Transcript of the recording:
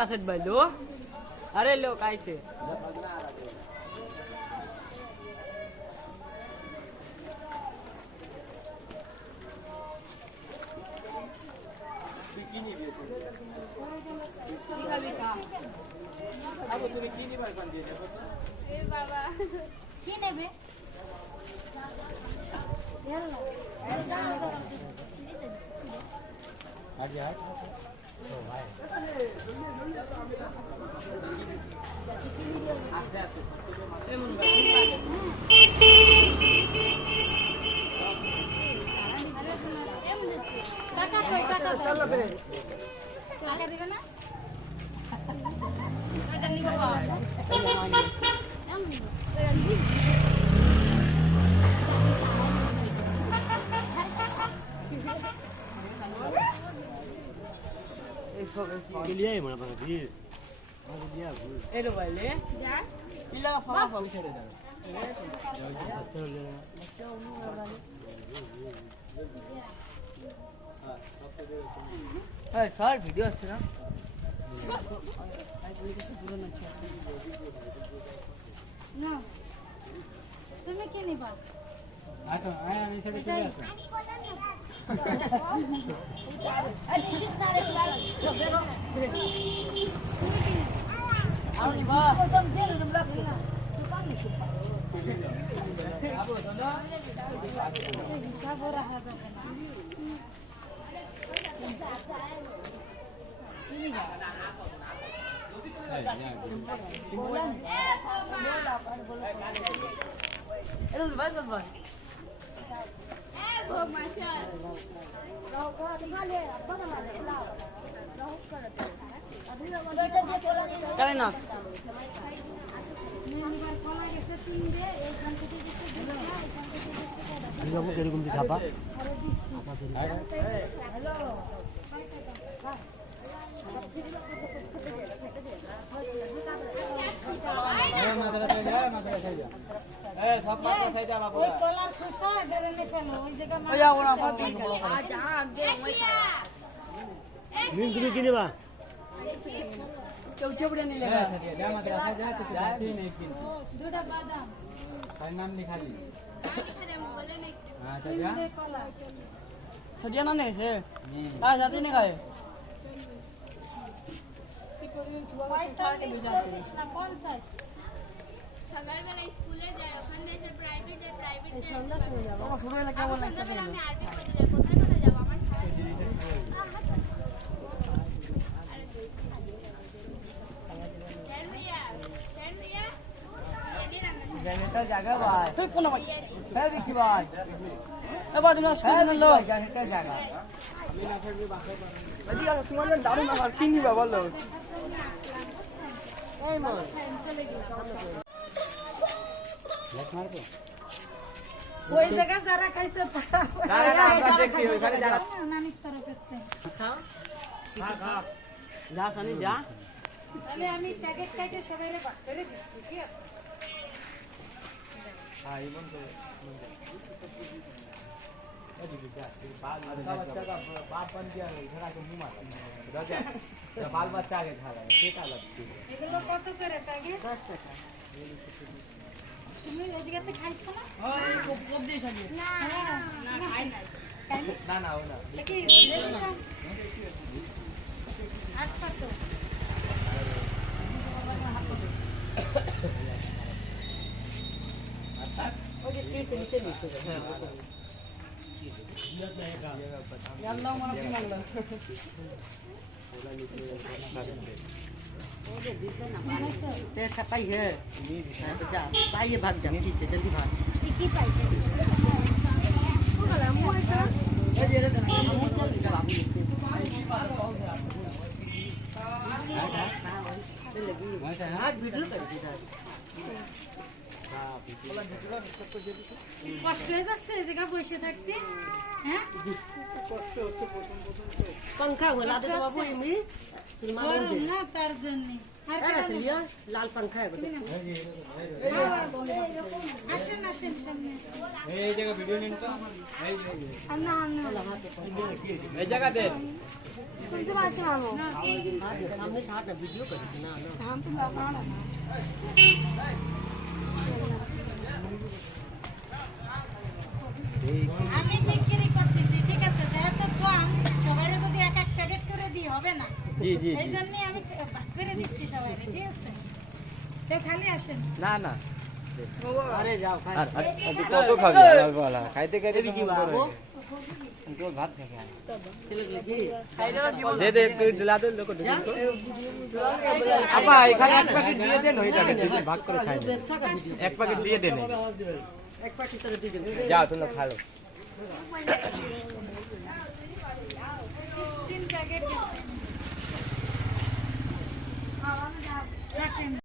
रासेत भाई लो अरे लो काय से अब তুমি কি নিবার কোন দিয়ে এ বাবা কি নেবে ইয়াল্লা আজ আজ ও ভাই এমন টাকা কই টাকা চল বে টাকা দিবে না টাকা নিব के लिए है मतलब फिर आज दिया भूल ए लो भाई ले जा पिला का फला फल छेड़े जा हां सर वीडियो আছে না না তুমি কি নিবা আচ্ছা আয় আমি সেটা চলে আসি आओ निभा तुम जेल में लग गई दुकान में अब सुनो हिसाब हो रहा है अरे बस बस ए वो माशाल लो को निकाले अब बना ले लाओ लो कर अभी वो करे ना ini kamu dari kumti siapa सब पास सही जा बाबू ওই কলার খোসা বেরেনে ফেলো ওই জায়গা ओ या ओना पास আজ আগে ওই min তুমি কিনে বা चौचे बड़े नहीं लेगा जा मत रखा जा तो जाती नहीं पिन দুটা বাদাম भाई नाम लिखा ली हां तो जा তিনটে কলা सजिया ना नहीं से हां जाते नहीं गए না 50 সকালবেলা স্কুলে যায় ওখানে এসে প্রাইভেট যায় প্রাইভেট যায় तो शुरू में क्या बोलना है আমি আরবি পড়তে যাই কোথায় কোথায় যাব আমার जनरेटर जागा भाई फिर कौन भाई है विकी भाई ए बात ना स्कूल में लो जनरेटर जागा अजी यार तुम्हारे दारू ना मार किनी बाबा लो ए मन लेट मार दो ওই জায়গা যারা খাইছে ना देखती हो सारे जागा নানির তরফে खा खा जा सनी जा তাহলে আমি প্যাকেট কাটে সবাইরে ভাগ করে দিচ্ছি কি আছে हां ये बंद कर बच्चा का बाप बन गया झड़ा के मुंह मार बाल बच्चा के झड़ा केटा लगती है এগুলো কত করে প্যাকেট 10 টাকা তুমি ওদিকে খাইছো না हां ये कब दे सके না না খাই নাই ना ना हो ना কি আট কত ओके ठीक है नीचे नीचे अल्लाह माफ मांगला ते खपाई है जा भाई भाग जा पीछे जल्दी भाग কি পাইছে ओ ये रे हम चल जा बाबू हां वीडियो कर दीजिए কষ্ট হয়ে যাচ্ছে এই জায়গা বসে থাকতে হ্যাঁ पंखा होला दे बाबू इमी सुलमान গরম না তার জন্য লাল পাঙ্খা আসেন আসেন সামনে এই জায়গা ভিডিও নিন তো আন্না আন্না এই জায়গা দেন শুনতে পাচ্ছি মামু সামনে সাটা ভিডিও করিস না हम तो बाबा ना আমি ঠিক করে করতেছি ঠিক আছে যেহেতু কম সবাইরে যদি এক এক প্যাকেট করে দিই হবে না জি জি এই জন্য আমি ভাগ করে দিচ্ছি সবাইরে ঠিক আছে তো খালি আসেন না না আরে যাও খাই আর তুই কত খাবি আমার বলা খাইতে খাইতে কি বাবু তোর ভাত খেয়ে আয় দে দে একটু দিলা দে লোক দিন তো আপা এখানে এক প্যাকেট দিয়ে দেন ওইটাকে দিন ভাগ করে খাই ব্যবসা का ভিডিও এক প্যাকেট দিয়ে দেন এক প্যাকেট করে দিয়ে দেব যাও তোমরা খা লো 3 প্যাকেট